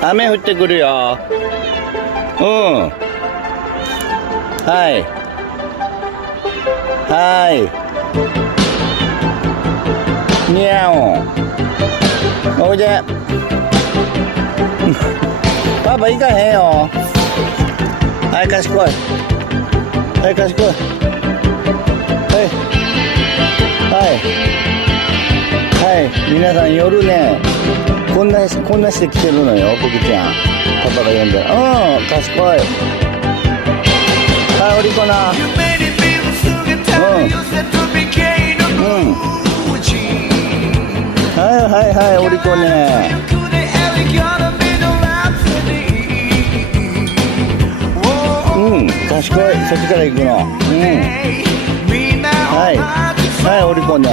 雨降ってくるよ。うん。はい。はい。にゃお。おいで。パパ行かへんよ。はい、賢い。はい、賢い。はい。はい。はい。皆さん夜ね、こんなして来てるのよ、ポキちゃん。パパが呼んだら。うん、賢い。はい、おりこな。うん。うん。はいはいはい、おりこね。うん、賢い。そっちから行くの。うん。はい。はい、おりこね。